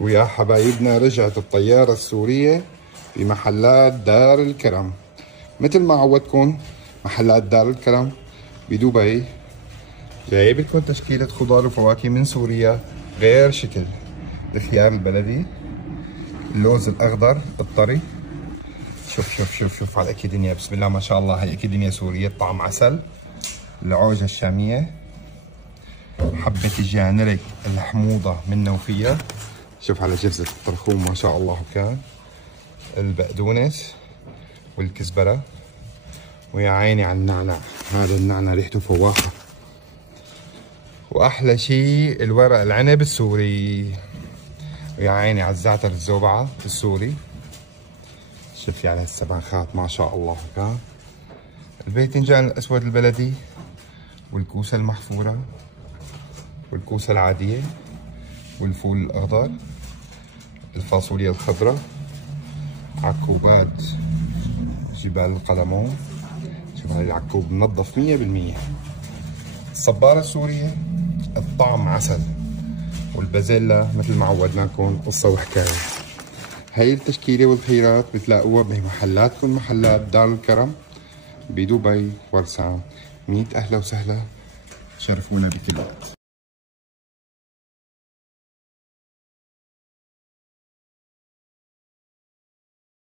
ويا حبايبنا رجعت الطيارة السورية في محلات دار الكرم. مثل ما عودتكم محلات دار الكرم بدبي جايب لكم تشكيلة خضار وفواكه من سوريا غير شكل. الخيار البلدي، اللوز الأخضر الطري، شوف على الأكيدينيا، بسم الله ما شاء الله، هي أكيدينيا سورية طعم عسل. العوجة الشامية، حبة الجانرك الحموضة منا وفيها، شوف على جبزة الطرخوم ما شاء الله كان، البقدونس والكزبرة، ويا عيني على النعناع، هذا النعناع ريحته فواحة. واحلى شيء الورق العنب السوري، ويا عيني على الزعتر الزوبعة السوري، شوفي على هالسبانخات ما شاء الله كان، الباذنجان الاسود البلدي، والكوسة المحفورة، والكوسة العادية، والفول الاخضر، الفاصوليا الخضراء، عكوبات جبال القلمون، شوف هاي العكوب منظف 100%. الصبارة السورية الطعم عسل، والبازيلا مثل ما عودناكم قصة وحكاية. هاي التشكيلة والخيارات بتلاقوها بمحلاتكم، محلات دار الكرم بدبي ورسان. 100 أهلا وسهلا، شرفونا بكل وقت.